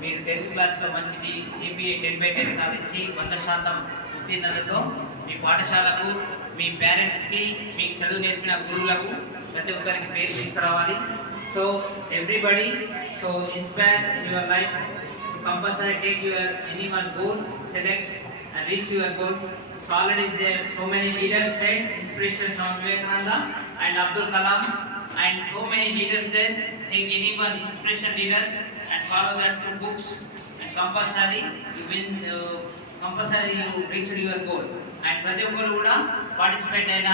మీరు టెన్త్ క్లాస్లో మంచిది జీపీఏ టెన్ బై టెన్ సాధించి వంద శాతం ఉత్తీర్ణతతో మీ పాఠశాలకు మీ పేరెంట్స్కి మీకు చదువు నేర్పిన గురువులకు ప్రతి ఒక్కరికి పేరు తీసుకురావాలి. So everybody so inspire your life compulsory take your any one goal select and reach your goal already there so many leaders set inspiration from Vivekananda and Abdul Kalam and so many leaders there any one inspiration leader and follow that two books and compulsory you win uh, compulsory you reach your goal. And ప్రతి ఒక్కరు కూడా participate అయిన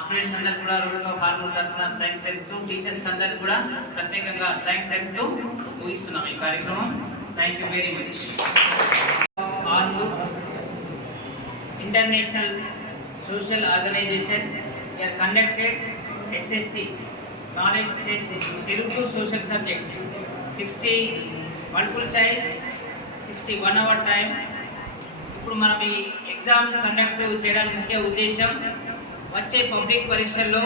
students అందరు కూడా రోడ్డులో farmer తరఫున thanks తెలుపుతూ teachers అందరు కూడా ప్రత్యేకంగా థ్యాంక్స్ తెలుపుతూ ముగిస్తున్నాం ఈ కార్యక్రమం. Thank you very much ఆర్లు international social organisation conducted SSC knowledge test Telugu social subjects sixty multiple choice sixty one hour time ఇప్పుడు మనం ఈ ఎగ్జామ్ కండక్ట్ చేయడానికి ముఖ్య ఉద్దేశం వచ్చే పబ్లిక్ పరీక్షల్లో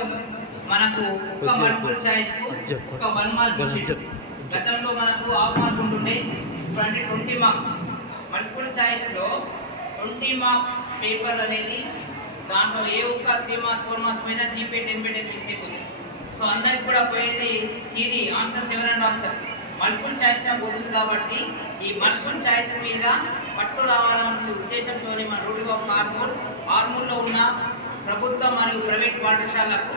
మనకు ఒక మల్టిపుల్ చాయిస్ ఒక వన్ మార్క్ గతంలో మనకు హాఫ్ మార్క్ ఉంటుండే. ఇప్పుడు అంటే ట్వంటీ మార్క్స్ మల్టిపుల్ చాయిస్లో ట్వంటీ మార్క్స్ పేపర్ అనేది దాంట్లో ఏ ఒక్క త్రీ మార్క్స్ ఫోర్ మార్క్స్ మీద GP ten by ten mistake ఉంది సో అందరికి కూడా పోయేది తీరి ఆన్సర్స్ ఎవరైనా రాస్తారు? మల్టిపుల్ చాయిస్ పోతుంది కాబట్టి ఈ మల్టిపుల్ ఛాయిస్ మీద పట్టు రావాలనే ఉద్దేశంతో మన రూట్ ఆఫ్ ఆర్మూర్ ఆర్మూర్లో ఉన్న ప్రభుత్వ మరియు ప్రైవేట్ పాఠశాలకు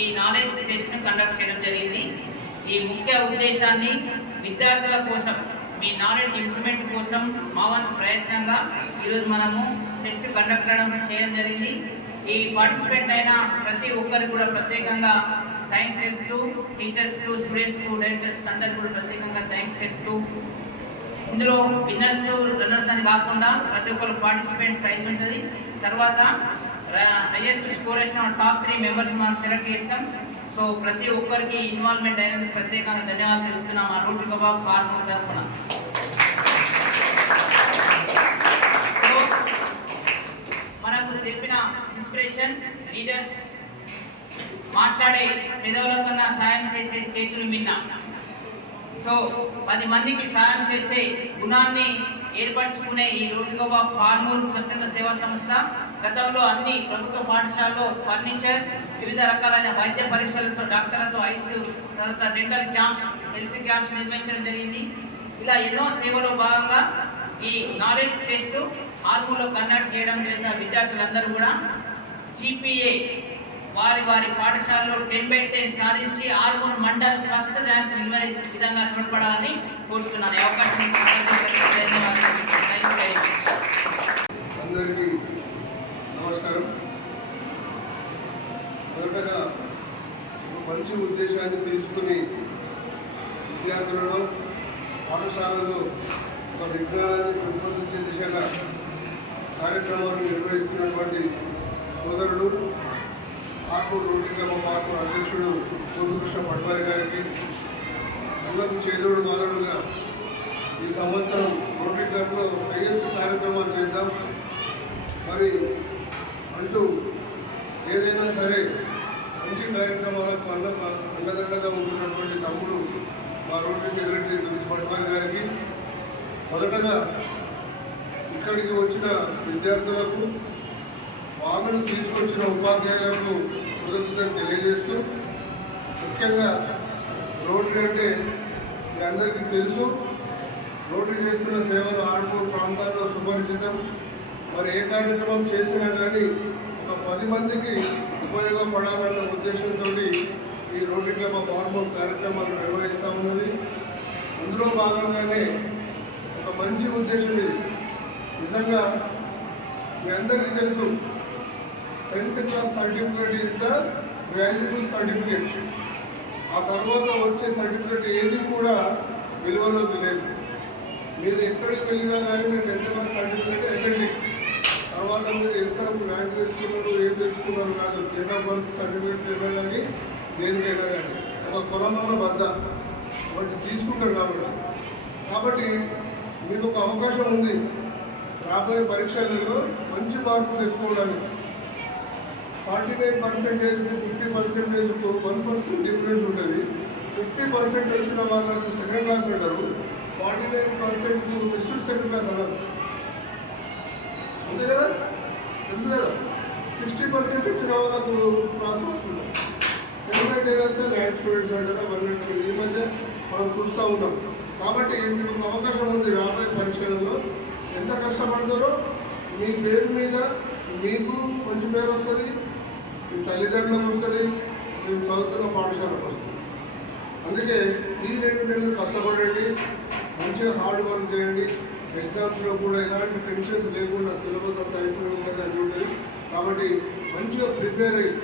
ఈ నాలెడ్జ్ టెస్ట్ను కండక్ట్ చేయడం జరిగింది. ఈ ముఖ్య ఉద్దేశాన్ని విద్యార్థుల కోసం మీ నాలెడ్జ్ ఇంప్రూవ్మెంట్ కోసం మా వంతు ప్రయత్నంగా ఈరోజు మనము టెస్ట్ కండక్ట్ చేయడం జరిగింది. ఈ పార్టిసిపెంట్ అయిన ప్రతి ఒక్కరికి కూడా ప్రత్యేకంగా థ్యాంక్స్ తెలుపుతూ టీచర్స్కు స్టూడెంట్స్కు డైరెక్టర్స్ అందరికీ కూడా ప్రత్యేకంగా థ్యాంక్స్ తెలుపుతూ ఇందులో విన్నర్స్ రన్నర్స్ అని కాకుండా ప్రతి ఒక్కరు పార్టిసిపెంట్ ప్రైజ్ ఉంటుంది. తర్వాత హైయెస్ట్ స్కోర్ వచ్చిన టాప్ త్రీ మెంబర్స్ మనం సెలెక్ట్ చేస్తాం. సో ప్రతి ఒక్కరికి ఇన్వాల్వ్మెంట్ అయినందుకు ప్రత్యేకంగా ధన్యవాదాలు తెలుపుతున్నాం ఆ రూట్ కబాబ్ ఫార్మ్ తరఫున. సో, మనకు తెలిపిన ఇన్స్పిరేషన్ లీడర్స్ మాట్లాడే పెదవుల కన్నా సాయం చేసే చేతులు విన్నా సో పది మందికి సాయం చేసే గుణాన్ని ఏర్పరచుకునే ఈ రోడ్డుగోబా ఫార్మూర్ స్వచ్ఛంద సేవా సంస్థ గతంలో అన్ని ప్రభుత్వ పాఠశాలలో ఫర్నిచర్ వివిధ రకాలైన వైద్య పరీక్షలతో డాక్టర్లతో ఐస్ తర్వాత డెంటల్ క్యాంప్స్ హెల్త్ క్యాంప్స్ నిర్వహించడం జరిగింది. ఇలా ఎన్నో సేవలో భాగంగా ఈ నాలెడ్జ్ టెస్ట్ ఆర్మూర్లో కన్వర్ట్ చేయడం లేదా విద్యార్థులందరూ కూడా జీపీఏ వారి వారి పాఠశాలలో టెన్ బై టెన్ సాధించి ఆర్మూర్ మండల్ ఫస్ట్ ర్యాంక్ నిలవే విధంగా తోడ్పడాలని కోరుతున్నాను. అవకాశం అందరికీ నమస్కారం. మొదటగా ఒక మంచి ఉద్దేశాన్ని తీసుకుని విద్యార్థులను పాఠశాలలో ఒక విజ్ఞానాన్ని పెంపొందించే దిశగా కార్యక్రమాలను నిర్వహిస్తున్నటువంటి సోదరుడు మార్పు రోడ్డు పార్కు అధ్యక్షుడు సోమకృష్ణ పట్వారి గారికి అందరూ చేదోడు మొదలుగా ఈ సంవత్సరం రోటరీ క్లబ్లో హైయెస్ట్ కార్యక్రమాలు చేద్దాం. మరి అంటూ ఏదైనా సరే మంచి కార్యక్రమాలకు అండ అండదండగా ఉంటున్నటువంటి తమ్ముడు మా రోటరీ సెక్రటరీ తులసి పట్వారి గారికి. మొదటగా ఇక్కడికి వచ్చిన విద్యార్థులకు వాళ్ళను తీసుకొచ్చిన ఉపాధ్యాయులకు కృతజ్ఞతలు తెలియజేస్తూ ముఖ్యంగా రోడ్లు అంటే అందరికీ తెలుసు రోడ్లు చేస్తున్న సేవలు ఆర్మూర్ ప్రాంతాల్లో సుపరిచితం. మరి ఏ కార్యక్రమం చేసినా కానీ ఒక పది మందికి ఉపయోగపడాలన్న ఉద్దేశంతో ఈ రోడ్డు క్లబ్ ఆఫ్ కార్యక్రమాలు నిర్వహిస్తూ ఉన్నది. అందులో భాగంగానే ఒక మంచి ఉద్దేశం ఇది. నిజంగా మీ అందరికీ తెలుసు tenth class certificate is the valuable certificate. ఆ తర్వాత వచ్చే సర్టిఫికేట్ ఏది కూడా విలువలోకి లేదు. మీరు ఎక్కడికి వెళ్ళినా కానీ మీరు టెన్త్ క్లాస్ సర్టిఫికేట్ అటెండింగ్ తర్వాత మీరు ఎంత ర్యాంక్ తెచ్చుకున్నారు ఏం తెచ్చుకున్నారు కాదు డేట్ ఆఫ్ బర్త్ సర్టిఫికేట్ అయినా కానీ దేనికైనా కానీ. ఒక కులమాన వద్ద ఒకటి తీసుకుంటారు కాబట్టి. కాబట్టి మీకు ఒక అవకాశం ఉంది. రాబోయే పరీక్షలలో మంచి మార్పులు తెచ్చుకోవడానికి. ఫార్టీ నైన్ పర్సెంటేజ్కి ఫిఫ్టీ పర్సెంటేజ్కు వన్ పర్సెంట్ డిఫరెన్స్ ఉంటుంది. ఫిఫ్టీ పర్సెంట్ వచ్చిన వాళ్ళకు సెకండ్ క్లాస్ అంటారు. Forty nine percent missed second class అన్నారు. అంతే కదా? తెలుసు కదా? సిక్స్టీ పర్సెంట్ వచ్చిన వాళ్ళకు క్లాస్ వస్తుంది. ఎందుకంటే ఏదైతే ర్యాంక్ స్టూడెంట్స్ అంటారా వన్ ఈ మధ్య మనం చూస్తూ ఉంటాం. కాబట్టి మీకు ఒక అవకాశం ఉంది రాబోయే పరీక్షలలో. ఎంత కష్టపడతారో మీ పేరు మీద మీకు మంచి పేరు వస్తుంది. మీ తల్లిదండ్రులకు వస్తుంది మీరు చదువుతున్న పాఠశాలకు వస్తుంది. అందుకే ఈ రెండు నెలలు కష్టపడండి మంచిగా హార్డ్ వర్క్ చేయండి. ఎగ్జామ్స్లో కూడా ఎలాంటి టెన్షన్స్ లేకుండా సిలబస్ అంతా అయిపోయి ఉంటుంది అని ఉంటుంది కాబట్టి మంచిగా ప్రిపేర్ అయ్యి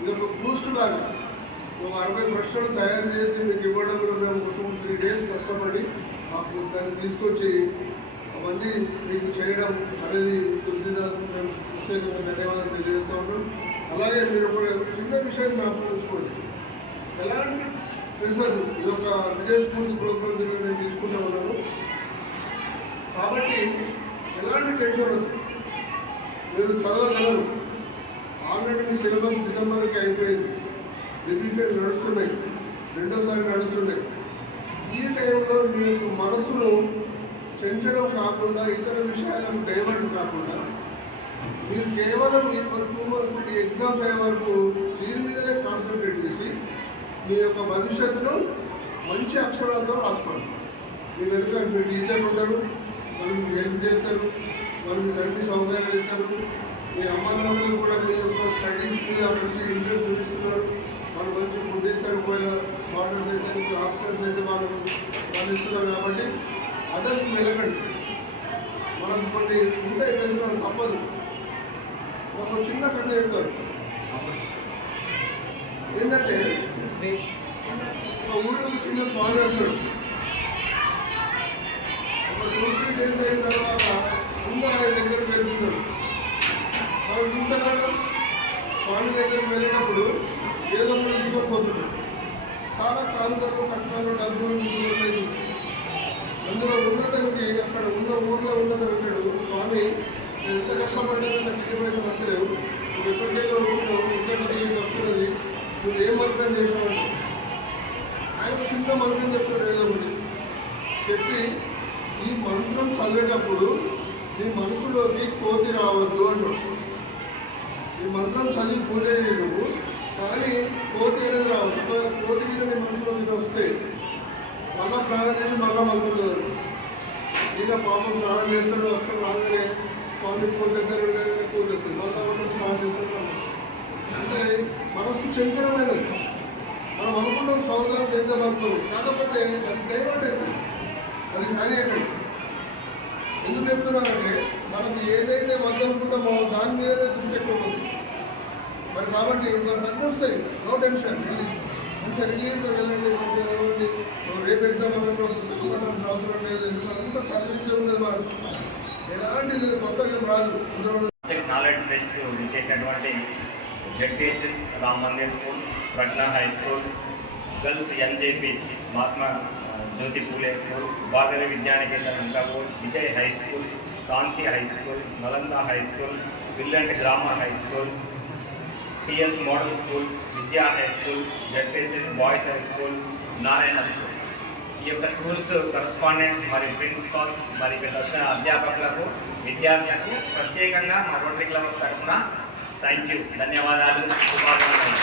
ఇది ఒక బూస్ట్ లాగా ఒక అరవై ప్రశ్నలు తయారు చేసి మీకు ఇవ్వడంలో మేము ఒక టూ త్రీ డేస్ కష్టపడి మాకు దాన్ని తీసుకొచ్చి అవన్నీ మీకు చేయడం అనేది తులసిదాస్ మేము ప్రత్యేకంగా ధన్యవాదాలు తెలియజేస్తూ ఉన్నాం. అలాగే మీరు చిన్న విషయాన్ని జ్ఞాపకం ఉంచుకోండి ఎలాంటి ప్రెషర్ ఇది ఒక విజయస్ఫూర్తి ప్రోగ్రాం నేను తీసుకుంటా ఉన్నాను. కాబట్టి ఎలాంటి టెన్షన్ వద్దు మీరు చదవగలరు ఆల్రెడీ మీ సిలబస్ డిసెంబర్కి అయిపోయింది. రివిజన్ నడుస్తున్నాయి. రెండోసారి నడుస్తున్నాయి. ఈ టైంలో మీ యొక్క మనసును చెంచడం కాకుండా ఇతర విషయాలను డైవర్ట్ కాకుండా మీరు కేవలం ఈ టూ మంత్స్ మీ ఎగ్జామ్స్ అయ్యే వరకు దీని మీదనే కాన్సన్ట్రేట్ చేసి మీ యొక్క భవిష్యత్తును మంచి అక్షరాలతో రాసుకోండి. మీ వెనుక మీ టీచర్లు ఉంటారు వాళ్ళు మీకు హెల్ప్ చేస్తారు వాళ్ళు మీకు అన్ని సౌకర్యాలు ఇస్తారు మీ అమ్మ నాన్నలు కూడా మీ యొక్క స్టడీస్ మీద మంచి ఇంట్రెస్ట్ చూపిస్తున్నారు. వాళ్ళు మంచి ఫుడ్ ఇస్తారు ఒకవేళ వాటర్స్ అయితే మీకు హాస్టల్స్ అయితే వాళ్ళు వాళ్ళు ఇస్తున్నారు కాబట్టి అదర్స్ వెళ్ళకండి. మనం కొన్ని ఉంటాయి ప్రశ్నలు తప్పదు. ఒక చిన్న కథ చెప్తారు ఏంటంటే ఒక ఊళ్ళో చిన్న స్వామి వస్తాడు. ఒక టూ త్రీ డేస్ అయిన తర్వాత అందరూ ఆయన దగ్గరికి వెళ్తున్నారు వాళ్ళు చూస్తారు స్వామి దగ్గరికి వెళ్ళినప్పుడు ఏదో ఒకటి తీసుకొని చాలా కానుకలు కట్నాలు డబ్బులు నిధులు అందులో ఉన్నతనికి అక్కడ ఉన్న ఊర్లో వెళ్ళాడు స్వామి. నేను ఎంత కష్టపడినా నాకు ఇంటి పైసలు వస్తలేవు. నువ్వు ఎప్పటికైనా వచ్చినావు ఇంకా నీకు వస్తున్నది నువ్వు ఏం మంత్రం చేసినావు ఆయన చిన్న మంత్రం చెప్తాడు ఏదో ఒకటి చెప్పి ఈ మంత్రం చదివేటప్పుడు నీ మనసులోకి కోతి రావద్దు అంటాడు. ఈ మంత్రం చదివి పూజ నువ్వు కానీ కోతి అనేది రావచ్చు ఒకవేళ కోతి మీద నీ మనసులోకి వస్తే మళ్ళా స్నానం చేసి మళ్ళా మంత్రం చదువు ఇలా పాపం స్నానం చేస్తాడు స్వామి పూజ దగ్గర వస్తుంది మళ్ళీ స్నానం చేస్తాడు మళ్ళా. అంటే మనసు చంచలమైనది. మనం అనుకుంటాం సంవత్సరం చేద్దాం అనుకోం కాకపోతే అది డైవర్ట్ అవుతుంది అది హాని అయిపోయింది. ఎందుకు చెప్తున్నారంటే మనకు ఏదైతే వద్దనుకుంటామో దాని మీదనే దృష్టి ఎక్కువ మరి కాబట్టి మనకు అన్నీ వస్తాయి. నో టెన్షన్ మంచిగా రిలీజ్లో వెళ్ళండి మంచిగా చదవండి. రేపు ఎగ్జామ్ అన్నప్పుడు పుస్తకం పట్టాల్సిన అవసరం లేదు. ఎందుకంటే అంతా చదివేసే ఉండదు మనకు ఎలాంటి కొత్తగా రాదు. నాలెడ్జ్ టెస్ట్ చేసినటువంటి ZPHS Ram Mandir school Pragna high school girls NJP Mahatma Jyoti Phule school Bharatiya Vidyaniketan Ankapur Vijay high school Kanti high school Nalanda high school విల్లండ్ grammar high school TS model school Vidya high school ZPHS boys high school Narayana school ఈ యొక్క schools correspondents మరియు principals మరి వీళ్ళు వచ్చిన అధ్యాపకులకు విద్యార్థులకు ప్రత్యేకంగా మా రోటరీ క్లబ్ తరఫున థ్యాంక్ యూ ధన్యవాదాలు శుభాకాంక్షలు.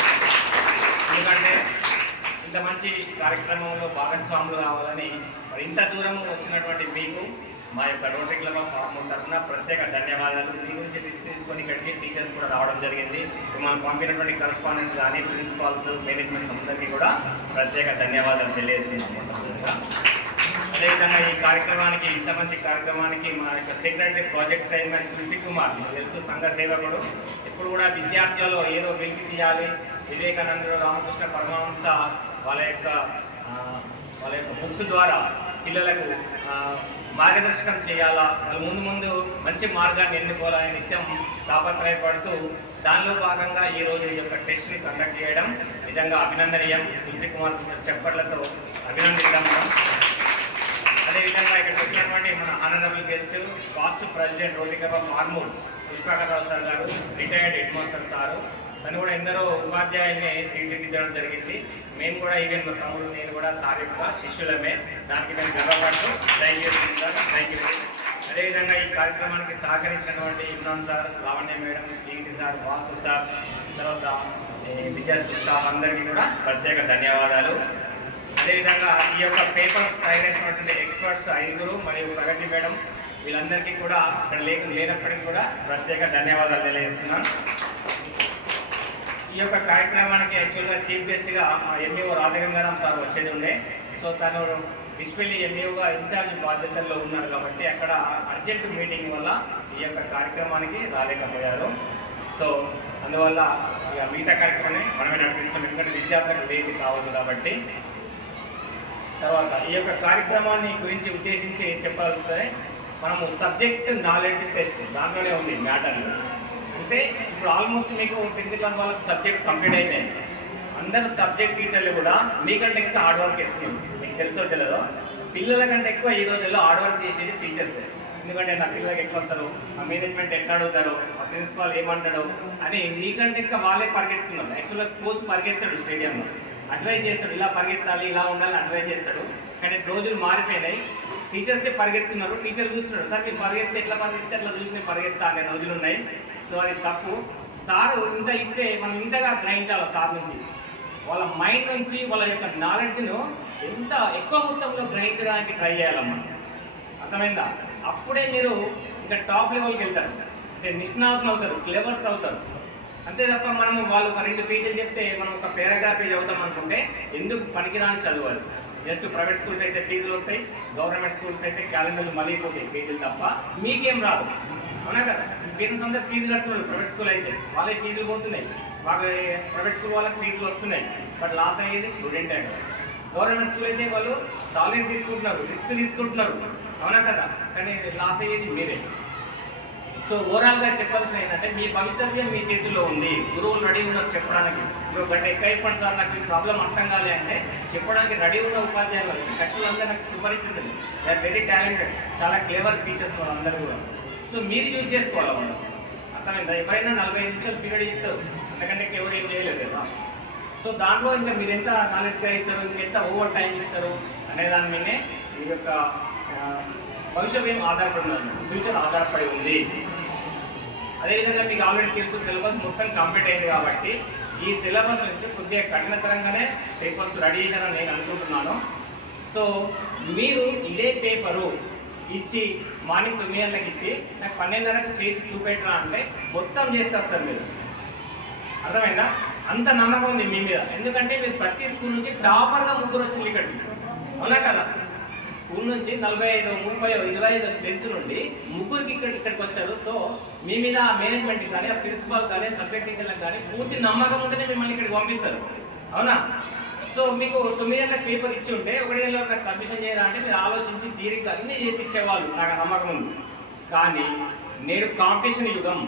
ఎందుకంటే ఇంత మంచి కార్యక్రమంలో భాగస్వాములు కావాలని మరి ఇంత దూరం వచ్చినటువంటి మీకు మా యొక్క రోటరీ క్లబ్ ఆఫ్ తరఫున ప్రత్యేక ధన్యవాదాలు. మీ గురించి రిస్క్ తీసుకొని ఇక్కడికి టీచర్స్ కూడా రావడం జరిగింది. మనం పంపినటువంటి కరస్పాండెంట్స్ కానీ ప్రిన్సిపాల్స్ మేనేజ్మెంట్స్ అందరికీ కూడా ప్రత్యేక ధన్యవాదాలు తెలియజేస్తున్నాం అదేవిధంగా ఈ కార్యక్రమానికి ఇంత మంచి కార్యక్రమానికి మా యొక్క secretary project chairman Tulasi Kumar తెలుసు సంఘ సేవకుడు. ఇప్పుడు కూడా విద్యార్థులలో ఏదో వెలికి తీయాలి. వివేకానందుడు రామకృష్ణ పరమహంస వాళ్ళ యొక్క వాళ్ళ యొక్క బుక్స్ ద్వారా పిల్లలకు మార్గదర్శకం చేయాలా? వాళ్ళు ముందు ముందు మంచి మార్గాన్ని ఎన్నుకోవాలని నిత్యం తాపత్రయపడుతూ దానిలో భాగంగా ఈరోజు ఈ యొక్క టెస్ట్ని కండక్ట్ చేయడం నిజంగా అభినందనీయం. తులసి కుమార్ చెప్పట్లతో అభినందిద్దాం అదేవిధంగా ఇక్కడ వచ్చినటువంటి మన ఆనందబుల్ గెస్ట్ పాస్ట్ ప్రెసిడెంట్ రోటికప్ప మార్మూల్ Pushpakarrao sir garu retired headmaster sir తను కూడా ఎందరో ఉపాధ్యాయుల్ని తీర్చిదిద్దడం జరిగింది. మేము కూడా ఈవెన్ మా తమ్ముడు నేను కూడా సార్ యొక్క శిష్యులమే. దానికి నేను గర్వపడుతూ థ్యాంక్ యూ థ్యాంక్ యూ అదేవిధంగా ఈ కార్యక్రమానికి సహకరించినటువంటి Imran sir Lavanya madam TT sir Vasu sir తర్వాత విద్యాశ్రీ స్టాఫ్ అందరికీ కూడా ప్రత్యేక ధన్యవాదాలు. అదేవిధంగా ఈ యొక్క పేపర్స్ తయారు చేసినటువంటి ఎక్స్పర్ట్స్ ఐదుగురు మరియు ప్రగతి మేడం వీళ్ళందరికీ కూడా ఇక్కడ లేక లేనప్పటికీ కూడా ప్రత్యేక ధన్యవాదాలు తెలియజేస్తున్నాను. ఈ యొక్క కార్యక్రమానికి యాక్చువల్గా చీఫ్ గెస్ట్గా మా ఎంఈఓ రాధగంగారాం సార్ వచ్చేది ఉండే. సో తను డిస్పెల్లి ఎంఈఓగా ఇన్ఛార్జ్ బాధ్యతల్లో ఉన్నాడు కాబట్టి అక్కడ అర్జెంట్ మీటింగ్ వల్ల ఈ యొక్క కార్యక్రమానికి రాలేకపోయారు సో అందువల్ల ఇక మిగతా కార్యక్రమాన్ని మనమే నడిపిస్తాం. ఎందుకంటే విద్యార్థులకు లేదు కావద్దు కాబట్టి. తర్వాత ఈ యొక్క కార్యక్రమాన్ని గురించి ఉద్దేశించి చెప్పాల్సి మనము సబ్జెక్ట్ నాలెడ్జ్ టెస్ట్ దాంట్లోనే ఉంది మ్యాటర్లు. అంటే ఇప్పుడు ఆల్మోస్ట్ మీకు టెన్త్ క్లాస్ వాళ్ళకి సబ్జెక్ట్ కంప్లీట్ అయిపోయింది. అందరు సబ్జెక్ట్ టీచర్లు కూడా మీకంటే ఎక్కువ హార్డ్ వర్క్ చేస్తున్నారు. మీకు తెలుసో తెలియదో పిల్లల కంటే ఎక్కువ ఈ రోజుల్లో హార్డ్ వర్క్ చేసేది టీచర్సే ఎందుకంటే నా పిల్లలకి ఎక్కువ వస్తారు? ఆ మేనేజ్మెంట్ ఎట్లా అడుగుతారు? ఆ ప్రిన్సిపాల్ ఏమంటాడు? అని మీకంటే ఎక్కువ వాళ్ళే పరిగెత్తున్నారు. యాక్చువల్గా కోచ్ పరిగెత్తాడు స్టేడియంలో అడ్వైజ్ చేస్తాడు ఇలా పరిగెత్తాలి ఇలా ఉండాలి అడ్వైజ్ చేస్తాడు. కానీ రోజులు మారిపోయినాయి. టీచర్సే పరిగెత్తున్నారు? టీచర్ చూస్తున్నారు సార్ మీరు పరిగెత్తే ఎట్లా పరిగెత్తే అట్లా చూసి నేను పరిగెత్తా అనే రోజులు ఉన్నాయి. సో అది తప్పు. సారు ఇంత ఇస్తే మనం ఇంతగా గ్రహించాలి సార్ నుంచి? వాళ్ళ మైండ్ నుంచి వాళ్ళ యొక్క నాలెడ్జ్ను ఎంత ఎక్కువ మొత్తంలో గ్రహించడానికి ట్రై చేయాలమ్మా? అర్థమైందా? అప్పుడే మీరు ఇంకా టాప్ లెవెల్కి వెళ్తారు. అంటే నిష్ణాతులు అవుతారు క్లెవర్స్ అవుతారు. అంతే తప్ప మనం వాళ్ళు ఒక రెండు పేజీలు చెప్తే మనం ఒక పారాగ్రాఫ్ పేజ్ అవుతాం అనుకుంటే ఎందుకు పనికిరాని చదవాలి జస్ట్ ప్రైవేట్ స్కూల్స్ అయితే ఫీజులు వస్తాయి గవర్నమెంట్ స్కూల్స్ అయితే క్యాలెండర్లు మళ్ళీ పోతాయి పేజీలు తప్ప మీకేం రాదు. అవునా కదా? పేరెంట్స్ అందరూ ఫీజులు కడుతున్నారు ప్రైవేట్ స్కూల్ అయితే. వాళ్ళకి ఫీజులు పోతున్నాయి. మాకు ప్రైవేట్ స్కూల్ వాళ్ళకి ఫీజులు వస్తున్నాయి. బట్ లాస్ అయ్యేది స్టూడెంట్ అండి. గవర్నమెంట్ స్కూల్ అయితే వాళ్ళు సాలరీ తీసుకుంటున్నారు రిస్క్ తీసుకుంటున్నారు. అవునా కదా? కానీ లాస్ అయ్యేది మీరే. సో ఓవరాల్గా చెప్పాల్సిన ఏంటంటే మీ భవితవ్యం మీ చేతిలో ఉంది. గురువులు రెడీ ఉన్నారు చెప్పడానికి. బట్ గంట సార్ నాకు ఈ ప్రాబ్లం అర్థం కాలే అంటే చెప్పడానికి రెడీ ఉన్న ఉపాధ్యాయులు ఖచ్చితంగా నాకు సుపరిచింది దే ఆర్ వెరీ టాలెంటెడ్ చాలా క్లేవర్ టీచర్స్ వాళ్ళందరూ కూడా. సో మీరు యూజ్ చేసుకోవాలి వాళ్ళు అర్థమైందా? ఎవరైనా నలభై నిమిషాలు పీరియడ్ ఇస్తారు. ఎందుకంటే ఎవరు ఏం చేయలేదు కదా. సో దాంట్లో ఇంకా మీరు ఎంత నాలెడ్జ్గా ఇస్తారు? ఇంకెంత ఓవర్ టైం ఇస్తారు? అనే దాని మీదే మీ యొక్క భవిష్యత్ ఏం ఆధారపడి ఉంది ఫ్యూచర్ ఆధారపడి ఉంది. అదేవిధంగా మీకు ఆల్రెడీ తెలుసు సిలబస్ మొత్తం కంప్లీట్ అయింది కాబట్టి ఈ సిలబస్ నుంచి కొద్దిగా కఠినతరంగానే పేపర్స్ రెడీ చేశారని నేను అనుకుంటున్నాను. సో మీరు ఇదే పేపరు ఇచ్చి మార్నింగ్ తొమ్మిది గంటలకు ఇచ్చి నాకు పన్నెండున్నరకు చేసి చూపెట్టరా అంటే మొత్తం చేసుకొస్తారు మీరు. అర్థమైందా? అంత నమ్మకం ఉంది మీ మీద. ఎందుకంటే మీరు ప్రతి స్కూల్ నుంచి టాపర్గా ముగ్గురు వచ్చింది ఇక్కడ అవునా కదా? స్కూల్ నుంచి నలభై ఐదు ముప్పై ఇరవై ఐదు స్ట్రెంత్ నుండి ముగ్గురికి ఇక్కడ ఇక్కడికి వచ్చారు. సో మీ మీద ఆ మేనేజ్మెంట్ కానీ ఆ ప్రిన్సిపాల్ కానీ సబ్జెక్ట్ టీచర్లకు కానీ పూర్తి నమ్మకం ఉంటేనే మిమ్మల్ని ఇక్కడికి పంపిస్తారు. అవునా? సో మీకు తొమ్మిది గంటలకు పేపర్ ఇచ్చి ఉంటే ఒకటి గంటల నాకు సబ్మిషన్ చేయాలంటే మీరు ఆలోచించి తీరిక అన్నీ చేసి ఇచ్చేవాళ్ళు. నాకు నమ్మకం ఉంది. కానీ నేడు కాంపిటీషన్ యుగం.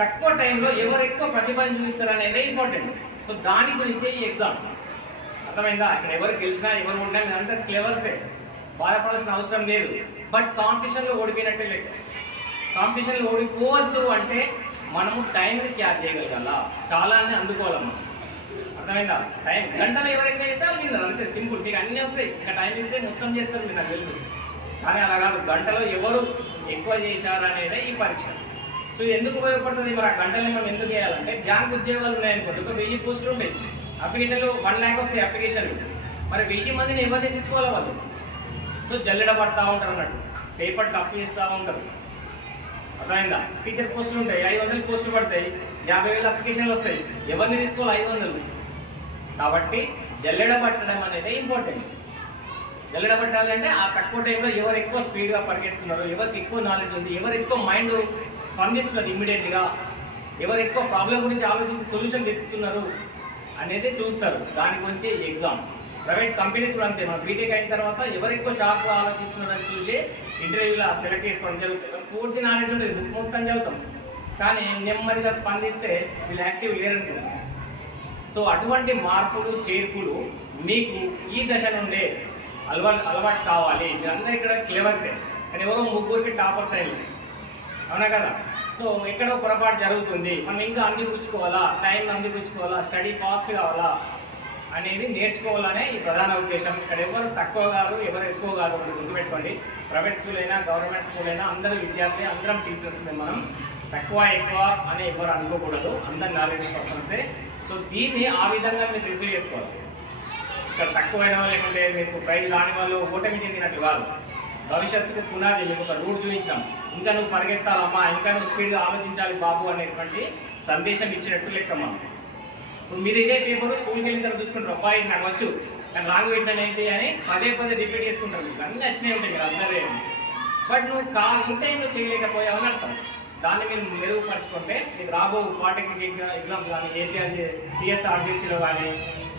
తక్కువ టైంలో ఎవరు ఎక్కువ ప్రతిభను చూపిస్తారు అనేది ఇంపార్టెంట్ సో దాని గురించే ఈ ఎగ్జామ్ అర్థమైందా? ఇక్కడ ఎవరు గెలిచినా ఎవరు ఉన్నా మీరు అంతా క్లెవర్సే బాధపడాల్సిన అవసరం లేదు. బట్ కాంపిటీషన్లో ఓడిపోయినట్టే లేదు. కాంపిటీషన్లో ఓడిపోవద్దు అంటే మనము టైంని క్యాచ్ చేయగలగాల. కాలాన్ని అందుకోవాలమ్మా. అర్థమైందా? టైం గంటలో ఎవరైతే చేస్తే మీరు అంతే సింపుల్. మీకు అన్నీ వస్తాయి. ఇంకా టైం ఇస్తే మొత్తం చేస్తారు మీకు నాకు తెలుసు. కానీ అలా కాదు. గంటలో ఎవరు ఎక్కువ చేశారు అనేది ఈ పరీక్ష. సో ఎందుకు ఉపయోగపడుతుంది? మరి ఆ గంటల్ని మనం ఎందుకు చేయాలంటే బ్యాంక్ ఉద్యోగాలు ఉన్నాయనుకోండి. ఒక వెయ్యి పోస్టులు ఉంటాయి. అప్లికేషన్లు వన్ ల్యాక్ వస్తాయి అప్లికేషన్లు మరి వెయ్యి మందిని ఎవరిని తీసుకోవాలి వాళ్ళు? సో జల్లెడ పడతా ఉంటారు అన్నట్టు. పేపర్ టఫ్ చేస్తూ ఉంటారు. అర్థమైందా? టీచర్ పోస్టులు ఉంటాయి. ఐదు వందలు పోస్టులు పడతాయి. యాభై వేల అప్లికేషన్లు వస్తాయి. ఎవరిని తీసుకోవాలి ఐదు వందలు? కాబట్టి జల్లెడ పట్టడం అనేది ఇంపార్టెంట్ జల్లెడ పట్టాలంటే ఆ తక్కువ టైంలో ఎవరు ఎక్కువ స్పీడ్గా పరిగెత్తున్నారు ఎవరికి ఎక్కువ నాలెడ్జ్ ఉంది ఎవరు ఎక్కువ మైండ్ స్పందిస్తున్నది ఇమ్మీడియట్గా ఎవరు ఎక్కువ ప్రాబ్లం గురించి ఆలోచించి సొల్యూషన్ వెతుకుతున్నారు అనేది చూస్తారు. దాని గురించి ఎగ్జామ్ ప్రైవేట్ కంపెనీస్ కూడా అంతే. మనం బీటెక్ అయిన తర్వాత ఎవరు ఎక్కువ షాప్లో ఆలోచిస్తున్నారని చూసి ఇంటర్వ్యూలో సెలెక్ట్ చేసుకోవడం జరుగుతుంది. పూర్తి నాలెడ్జ్ ఉంటుంది బుక్ మొత్తం చదువుతాం. కానీ నెమ్మదిగా స్పందిస్తే వీళ్ళు యాక్టివ్ లేరనుకుంటారు సో అటువంటి మార్పులు చేర్పులు మీకు ఈ దశ నుండే అలవాటు అలవాటు కావాలి. మీరందరూ ఇక్కడ క్లేవర్సే కానీ ఎవరో ముగ్గురికి టాపర్స్ అయ్యింది అవునా కదా? సో ఎక్కడో పొరపాటు జరుగుతుంది. మనం ఇంకా అందిపుచ్చుకోవాలా? టైం అందిపుచ్చుకోవాలా? స్టడీ ఫాస్ట్ కావాలా? అనేది నేర్చుకోవాలనే ఈ ప్రధాన ఉద్దేశం. ఇక్కడ ఎవరు తక్కువ కాదు ఎవరు ఎక్కువ కాదు ఒకటి గుర్తుపెట్టుకోండి. ప్రైవేట్ స్కూల్ అయినా గవర్నమెంట్ స్కూల్ అయినా అందరూ విద్యార్థి అందరం టీచర్స్ మనం. తక్కువ ఎక్కువ అని ఎవరు అనుకోకూడదు. అందరు నాలెడ్జ్ పర్సన్సే సో దీన్ని ఆ విధంగా మీరు రిసీవ్ చేసుకోవాలి ఇక్కడ తక్కువైన వాళ్ళు లేకుంటే మీకు ప్రైజ్ రాని వాళ్ళు ఓటమి చెందినట్లు కాదు. భవిష్యత్తుకు పునాది మీకు ఒక రూట్ చూపించాం. ఇంకా నువ్వు పరిగెత్తాలమ్మా ఇంకా నువ్వు స్పీడ్గా ఆలోచించాలి బాబు అనేటువంటి సందేశం ఇచ్చినట్టు లెక్క మనం. మీరు ఇదే పేపర్ స్కూల్కి వెళ్ళిన తర్వాత చూసుకుంటారు. అబ్బాయి నాకు వచ్చు. కానీ రాంగ్ పెట్టాను ఏంటి అని పదే పదే రిపీట్ చేసుకుంటారు. అన్నీ వచ్చినాయి ఉంటాయి మీరు అబ్జర్వ్ చేయండి. బట్ నువ్వు కా ఇన్ టైంలో చేయలేకపోయావు అని అర్థం. దాన్ని మీరు మెరుగుపరచుకుంటే మీకు రాబో పాలిటెక్నిక్ ఎగ్జామ్స్ కానీ ఏపీఆర్జీ టీఎస్ఆర్జీసీలో కానీ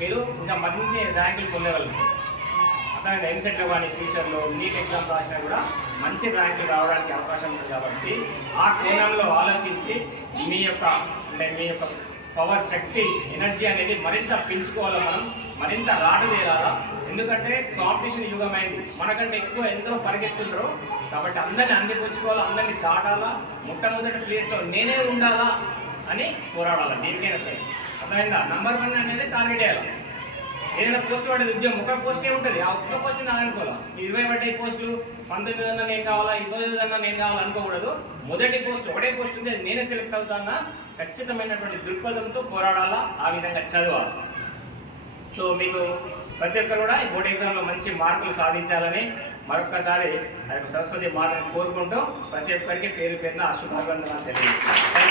మీరు ఇంకా మరిన్ని ర్యాంకులు పొందేవాళ్ళు. అర్థమైంది? ఎంసెట్లో కానీ ఫ్యూచర్లో నీట్ ఎగ్జామ్ రాసినా కూడా మంచి ర్యాంకులు రావడానికి అవకాశం ఉంది కాబట్టి ఆ కోణంలో ఆలోచించి మీ యొక్క అంటే మీ యొక్క పవర్ శక్తి ఎనర్జీ అనేది మరింత పెంచుకోవాలా మనం? మరింత రాటదేరాలా ఎందుకంటే కాంపిటీషన్ యుగమైంది. మనకంటే ఎక్కువ ఎందరో పరిగెత్తుండ్రు? కాబట్టి అందరిని అందిపుచ్చుకోవాలా? అందరిని దాటాలా? మొట్టమొదటి ప్లేస్లో నేనే ఉండాలా? అని పోరాడాలి. దేనికైనా సరే. అర్థమైందా? నంబర్ వన్ అనేది టార్గెట్ చేయాలి. ఏదైనా పోస్ట్ పడేది ఉద్యోగం ఒక పోస్టే ఉంటుంది. ఆ ఒక్క పోస్ట్ నాకు అనుకోవాలి ఇరవై పడ్డాయి పోస్టులు పంతొమ్మిది అన్నా నేను కావాలా ఇరవై ఐదు అన్నా నేను కావాలా అనుకోకూడదు. మొదటి పోస్ట్ ఒకటే పోస్ట్ ఉంది అది నేనే సెలెక్ట్ అవుతానా? ఖచ్చితమైనటువంటి దృక్పథంతో పోరాడాలా? ఆ విధంగా చదవాలి. సో మీకు ప్రతి ఒక్కరు కూడా ఈ బోర్డ్ ఎగ్జామ్లో మంచి మార్కులు సాధించాలని మరొక్కసారి ఆ యొక్క సరస్వతి మాతను కోరుకుంటూ ప్రతి ఒక్కరికి పేరు పేరున శుభాకాంక్షలు తెలియజేస్తున్నాను.